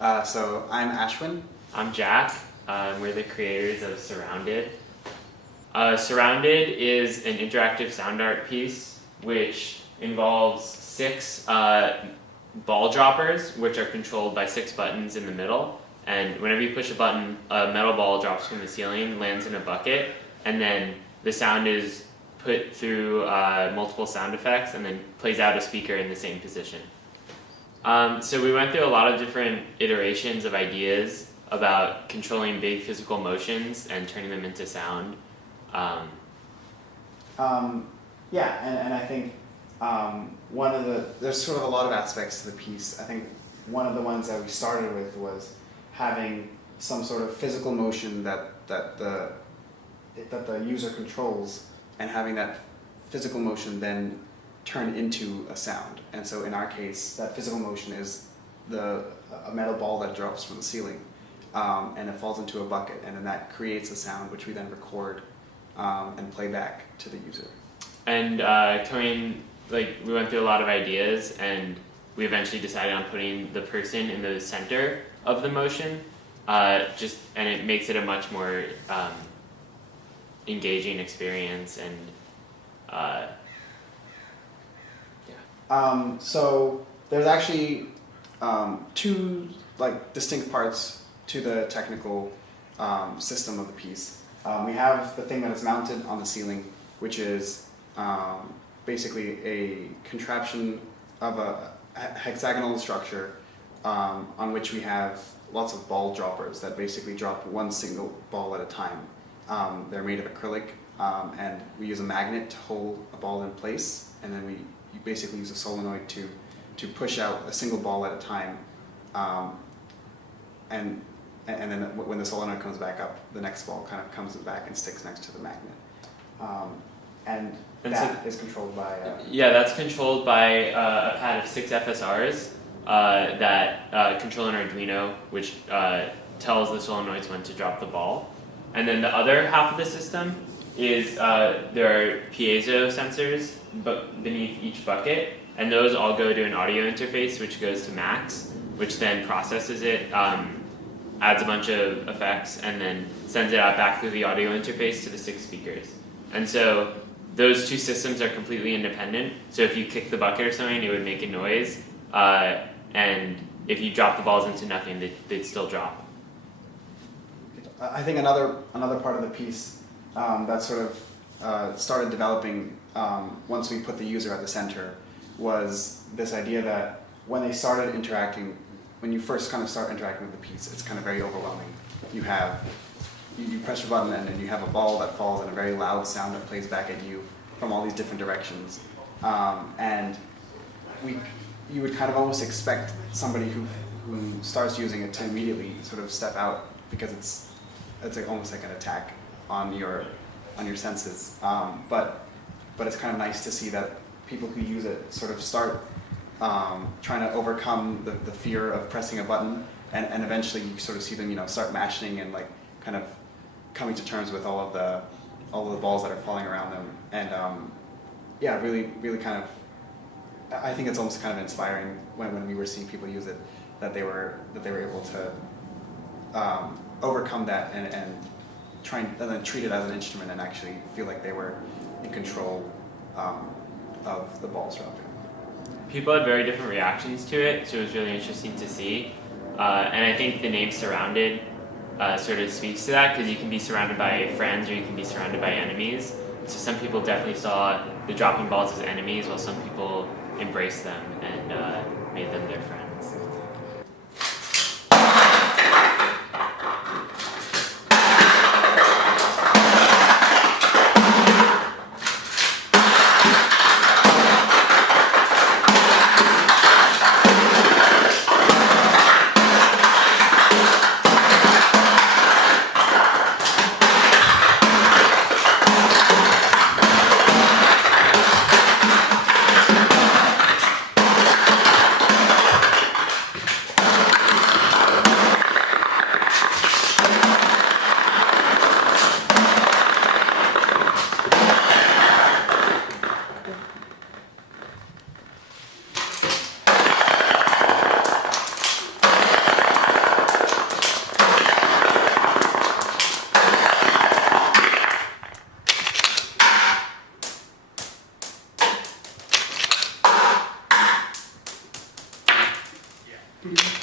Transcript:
So I'm Ashwin. I'm Jack. We're the creators of Surrounded. Surrounded is an interactive sound art piece which involves 6 ball droppers, which are controlled by 6 buttons in the middle. And whenever you push a button, a metal ball drops from the ceiling, lands in a bucket, and then the sound is put through multiple sound effects and then plays out a speaker in the same position. So we went through a lot of different iterations of ideas about controlling big physical motions and turning them into sound. And I think there's sort of a lot of aspects to the piece. I think one of the ones that we started with was having some sort of physical motion that the user controls, and having that physical motion then turn into a sound. And so in our case, that physical motion is a metal ball that drops from the ceiling, and it falls into a bucket, and then that creates a sound which we then record and play back to the user. And we went through a lot of ideas, and we eventually decided on putting the person in the center of the motion, and it makes it a much more engaging experience. And so there's actually 2 distinct parts to the technical system of the piece. We have the thing that is mounted on the ceiling, which is basically a contraption of a hexagonal structure on which we have lots of ball droppers that basically drop one single ball at a time. They're made of acrylic, and we use a magnet to hold a ball in place, and then you basically use a solenoid to push out a single ball at a time, and then when the solenoid comes back up, the next ball kind of comes back and sticks next to the magnet. And that is controlled by... that's controlled by a pad of 6 FSRs that control an Arduino, which tells the solenoids when to drop the ball. And then the other half of the system is there are piezo sensors beneath each bucket, and those all go to an audio interface which goes to Max, which then processes it, adds a bunch of effects, and then sends it out back through the audio interface to the 6 speakers. And so those 2 systems are completely independent. So if you kick the bucket or something, it would make a noise, and if you drop the balls into nothing, they'd still drop. I think another part of the piece that sort of started developing once we put the user at the center was this idea that when you first kind of start interacting with the piece, it's kind of very overwhelming. You press your button, and then you have a ball that falls and a very loud sound that plays back at you from all these different directions. And you would kind of almost expect somebody who starts using it to immediately sort of step out, because it's almost like an attack on your senses. But it's kind of nice to see that people who use it sort of start trying to overcome the fear of pressing a button, and eventually you sort of see them start mashing and kind of coming to terms with all of the balls that are falling around them. And really kind of, I think it's almost kind of inspiring when we were seeing people use it, that they were able to overcome that and then treat it as an instrument and actually feel like they were in control of the balls dropping. People had very different reactions to it, so it was really interesting to see. And I think the name Surrounded sort of speaks to that, because you can be surrounded by friends or you can be surrounded by enemies. So some people definitely saw the dropping balls as enemies, while some people embraced them and made them their friends. pretty much.